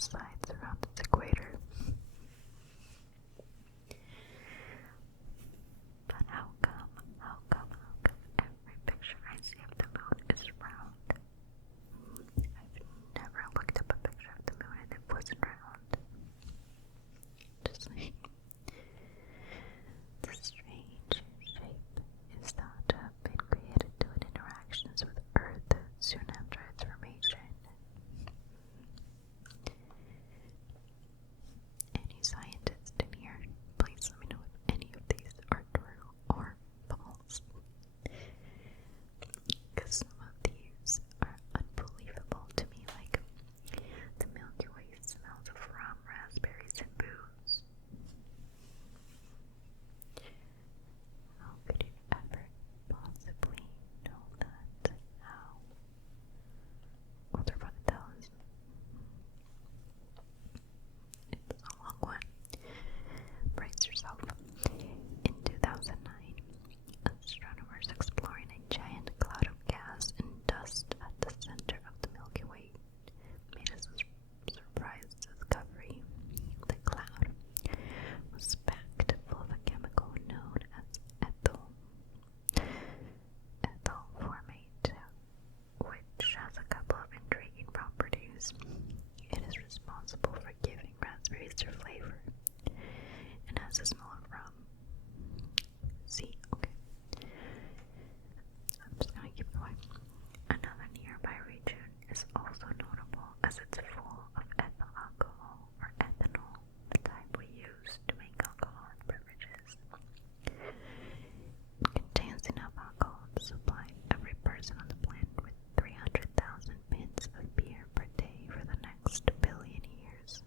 resides around its equator. But how come every picture I see of the moon is round? I've never looked up a picture of the moon and it wasn't round. Just like, the strange shape is thought to have been created due to interactions with Earth soon after its formation. Any scientist in here, please let me know if any of these are true or false. Because some of these are unbelievable to me, like the Milky Way smells of rum, raspberries, and booze. How could you ever possibly know that? How? Well, they're about to tell us. It's a long one. Brace yourself. In 2009, astronomers exploring a giant cloud of gas and dust at the center of the Milky Way made a surprise discovery. The cloud was packed full of a chemical known as ethyl formate, which has a couple of intriguing properties. It is responsible for giving raspberries their flavor and has a smell of rum. See, okay. I'm just gonna keep going. Another nearby region is also notable as it's full of ethyl alcohol or ethanol, the type we use to make alcoholic beverages. It contains enough alcohol to supply every person on the planet with 300,000 pints of beer per day for the next billion years.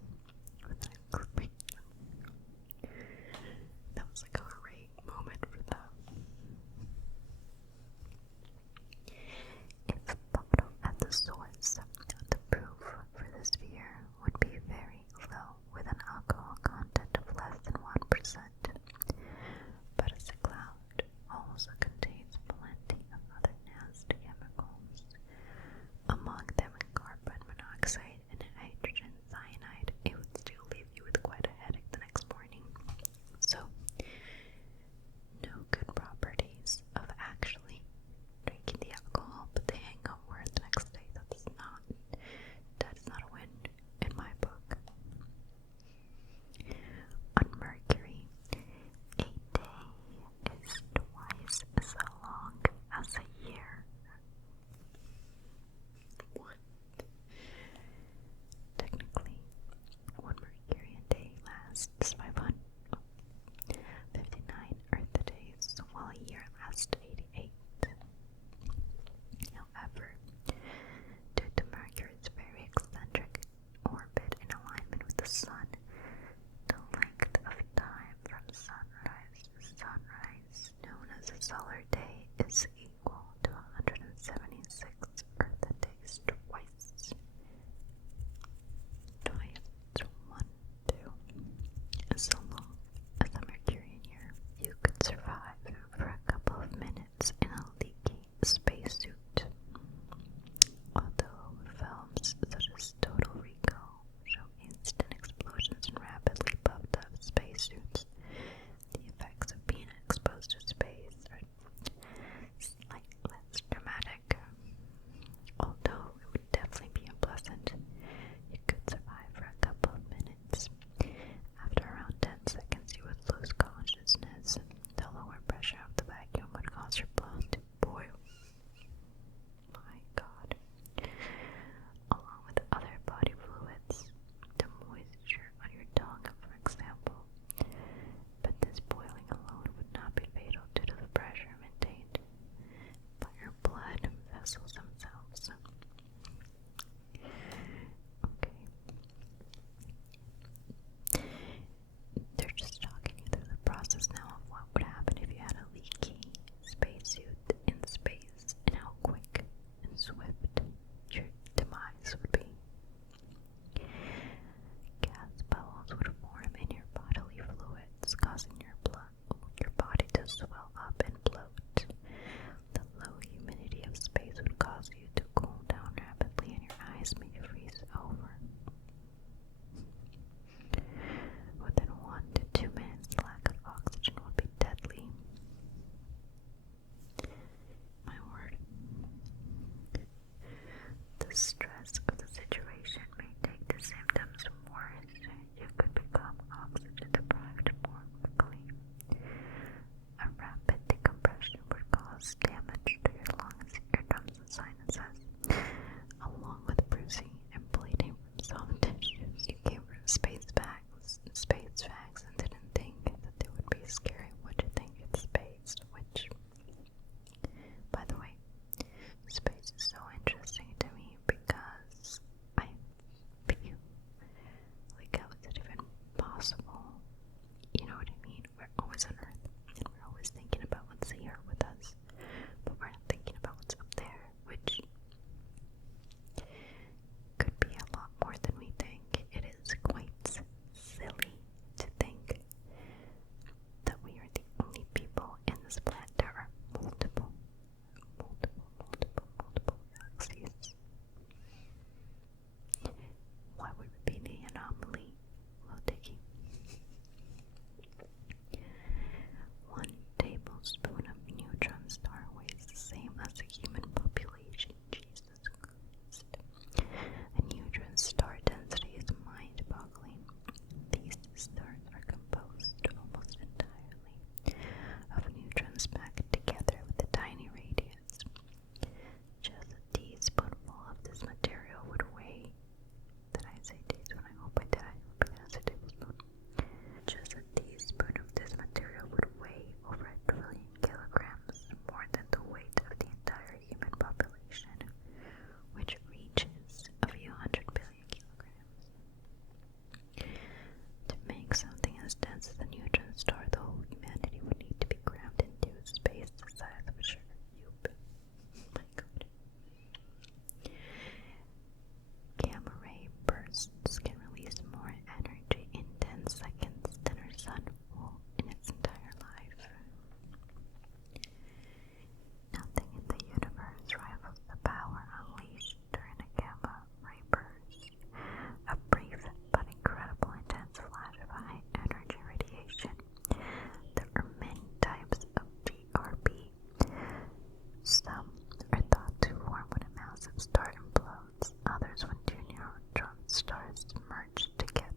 stars merge together.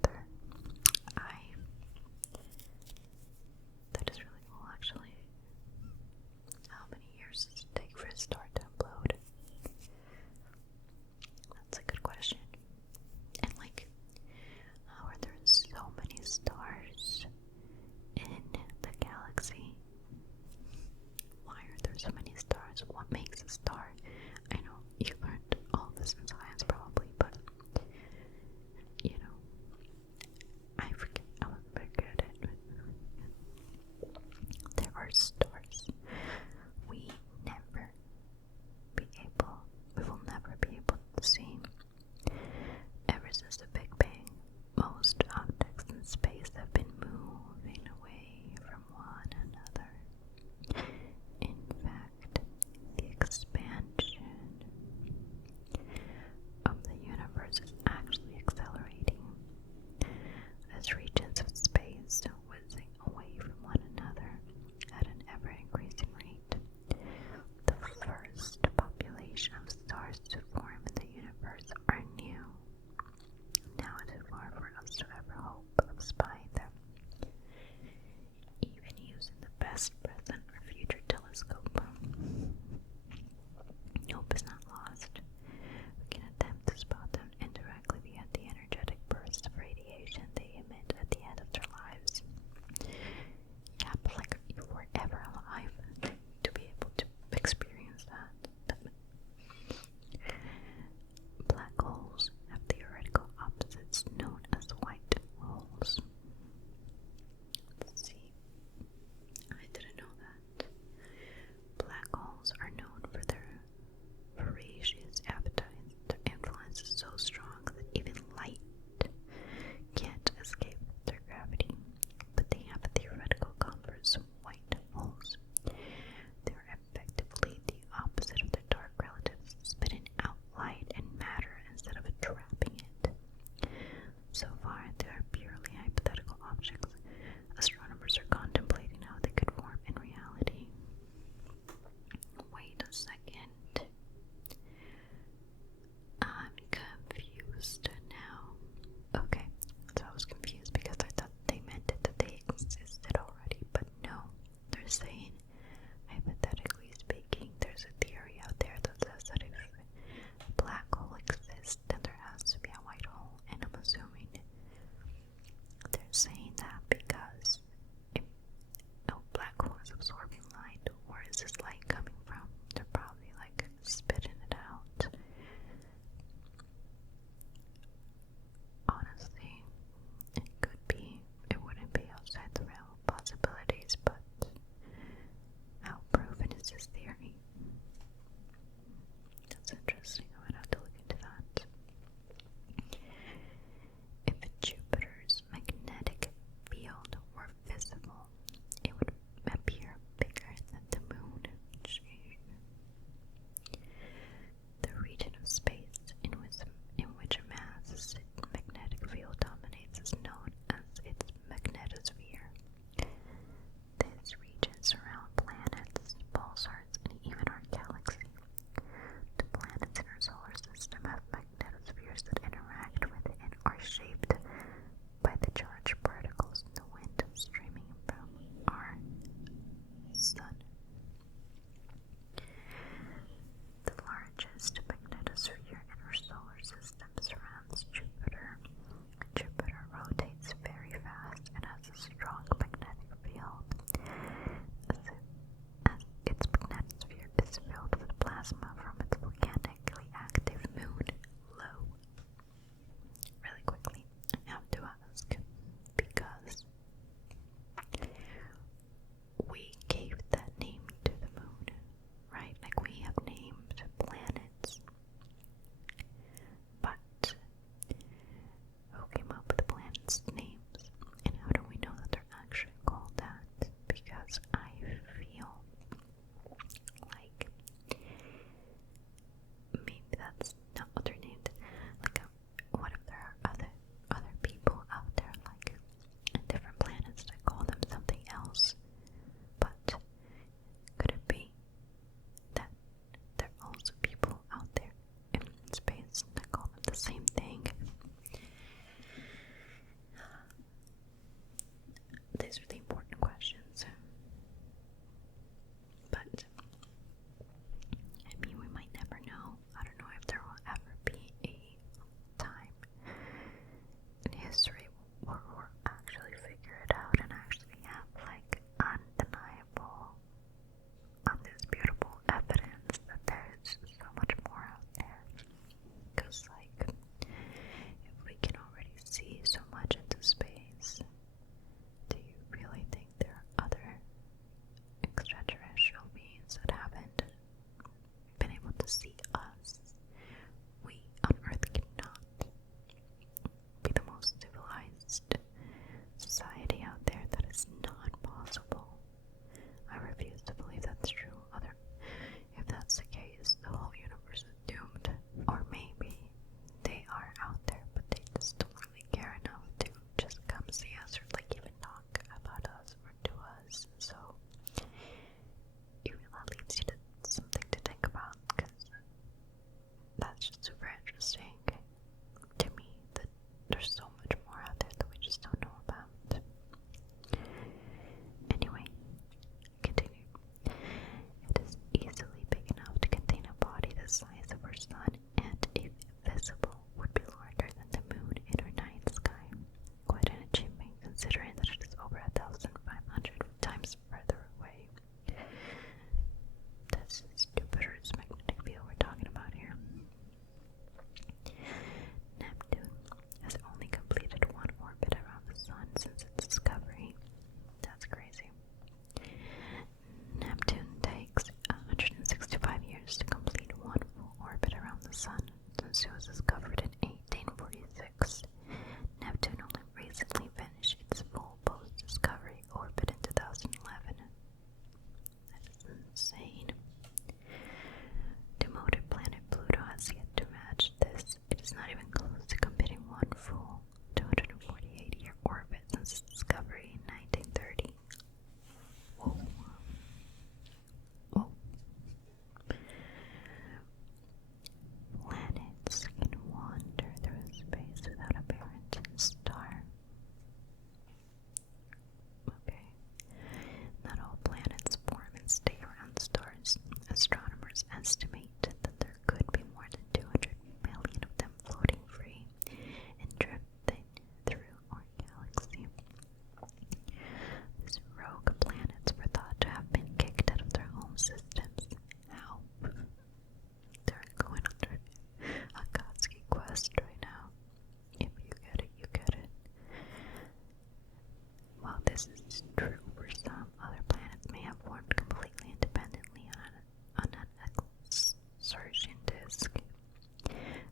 That is really cool, actually. How many years does it take for a star to implode? That's a good question. And like, how are there so many stars in the galaxy? Why are there so many stars? What makes a star? I know you learned all this in science probably, but you know, I forget. I was very good at it. There are stars we will never be able to see. Ever since the Big Bang, most objects in space have been moving away from one another. In fact, the expansion of the universe is actually accelerating as regions of space whizzing away from one another at an ever-increasing rate. The first population of stars to form in the universe are new. Now it is far for us to ever hope of spying them, even using the best present or future telescope. Hope is not lost. We can attempt to spot them indirectly via the energetic bursts of radiation they emit at the end of their lives. Yeah, but like, if we're ever alive to be able to experience that. Black holes have theoretical opposites known as white holes. Let's see. I didn't know that. Black holes are known for their voracious appetites. Their influence is so strong that even light can't escape their gravity. But they have a theoretical converse of white holes. They are effectively the opposite of their dark relatives, spitting out light and matter instead of trapping it. So far, they are purely hypothetical objects. Astronomers are contemplating how they could form in reality. Wait a second. I'm confused now. Okay, so I was confused because I thought they meant that they existed already, but no. They're saying, hypothetically speaking, there's a theory out there that says that if a black hole exists, then there has to be a white hole, and I'm assuming they're saying that because if a black hole is absorbing light, where is this light coming from? They're probably like spitting it out. Honestly, it could be. It wouldn't be outside the realm of possibilities, but how proven is this theory? That's interesting. I would have to look into that. If Jupiter's magnetic field were visible, it would appear bigger than the moon. The region of space in which a mass's magnetic field dominates is known as its magnetosphere. This region surrounds planets, pulsars, and even our galaxy. The planets in our solar system have magnetospheres that interact with and are shaped by the charged particles in the wind streaming from our sun. The largest magnetosphere in our solar system surrounds Jupiter. Jupiter rotates very fast and has a strong magnetic field. As its magnetosphere is filled with plasma from its volcanically active moon, Lo. Really quickly, I have to ask, because we gave that name to the moon, right? Like, we have named planets. But who came up with the planets' names? And how do we know that they're actually called that? Because I feel like maybe that's not what they're named. Like, what if there are other people out there, like, in different planets that call them something else? But could it be that there are also people out there in space that call them the same thing? scientists don't really care enough to just come see us or like even talk about us or to us. So that leads you to something to think about, because that's just super interesting to me, that there's so much more out there that we just don't know about. Anyway, continue. It is easily big enough to contain a body the size of our sun, and if visible, would be larger than the moon in our night sky. Quite an achievement, considering that it is over 1,500 times further away. This is Jupiter's magnetic field we're talking about here. Neptune has only completed one orbit around the sun since its discovery. That's crazy. Neptune takes 165 years to complete one full orbit around the sun since it was discovered in 1846. Neptune only recently finished its full post-discovery orbit in 2011. That is insane. Demoted planet Pluto has yet to match this. It is not even close to completing one full 248-year orbit since its discovery in 1930. Whoa. Whoa. Planets can wander through space without a parent star. Okay. Not all planets form and stay around stars. Astronomers estimate that there could be more than 200 billion of them floating free and drifting through our galaxy. These rogue planets were thought to have been kicked out of their home systems. How? They're going under a Godsky quest right now. If you get it, you get it. While this is true for some, other planets may have formed completely independently on an exertion disk.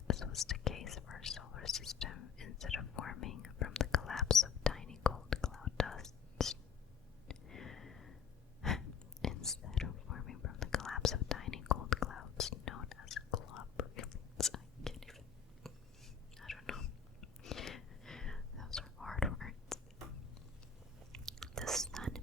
This was the case for our solar system. Instead of forming from the collapse of tiny cold cloud dust, known as glob rings, I don't know. Those are hard words. The sun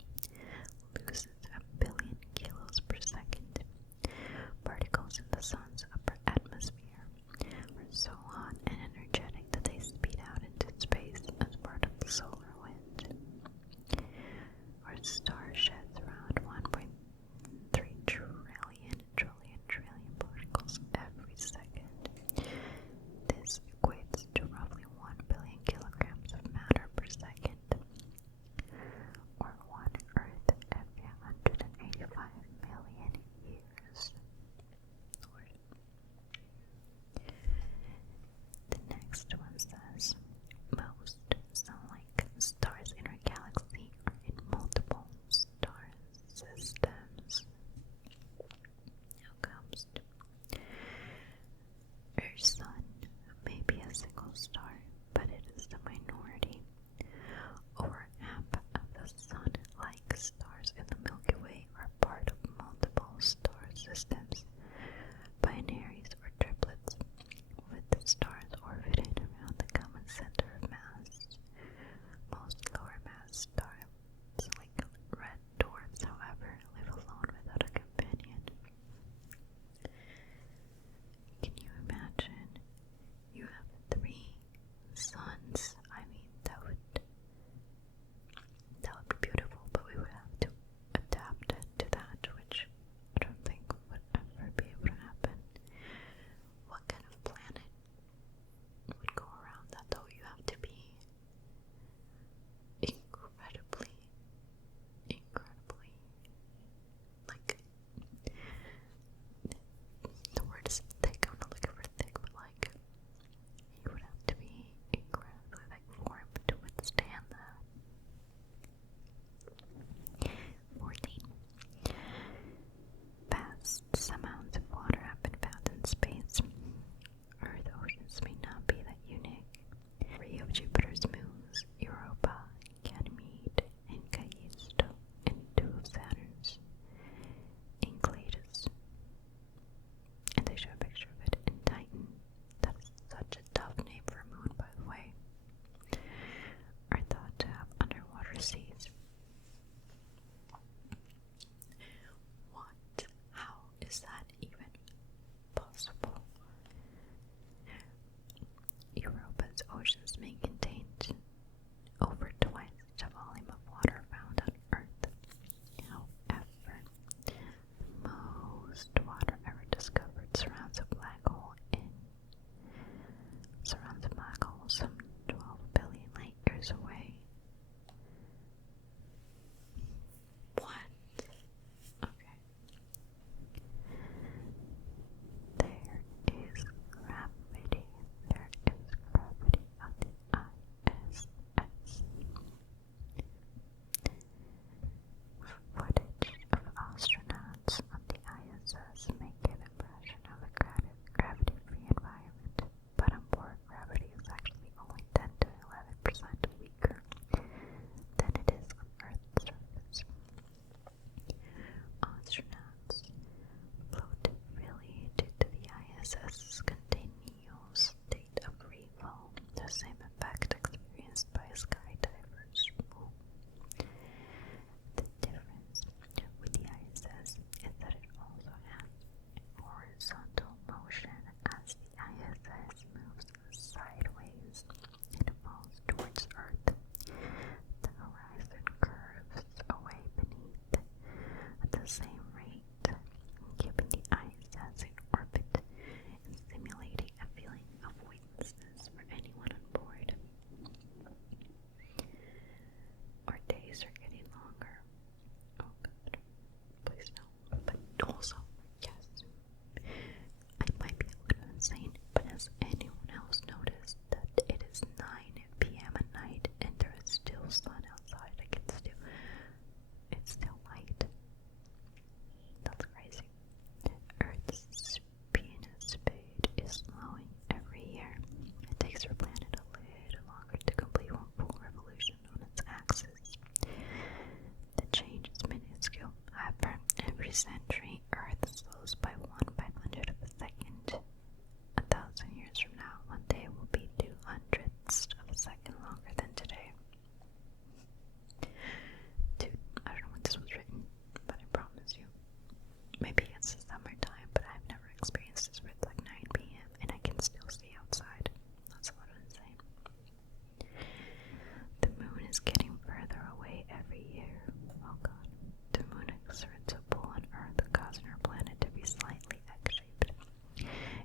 is getting further away every year. Oh god. The moon exerts a pull on Earth, causing our planet to be slightly egg-shaped.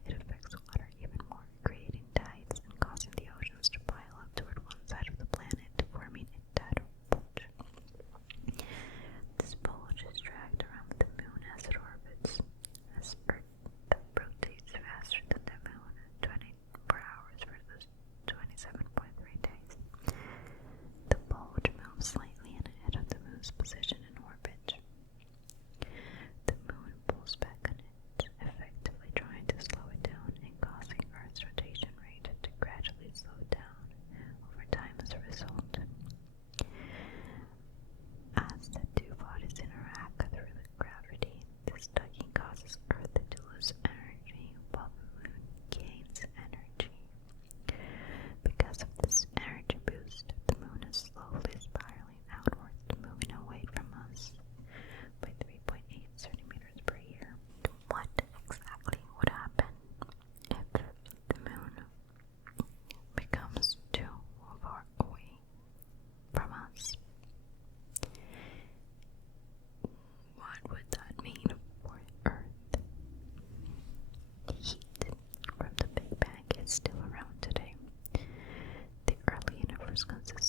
It affects water even more, creating tides and causing the oceans to pile up toward one side of the planet, forming a tidal bulge. This bulge is dragged around the moon as it orbits. As Earth rotates faster than the moon, 24 hours versus 27.3 days. The bulge moves slightly ahead of the moon's position in orbit. The moon pulls back on it, effectively trying to slow it down and causing Earth's rotation rate to gradually slow down over time as a result. As the two bodies interact through the gravity, this tugging causes Earth to lose energy while the moon gains energy. Because of this energy boost, the moon is slowly spiraling outwards, moving away from us by 3.8 centimeters per year. What exactly would happen if the moon becomes too far away from us? What would that mean for Earth? Heat from the Big Bang is still around today. The early universe consisted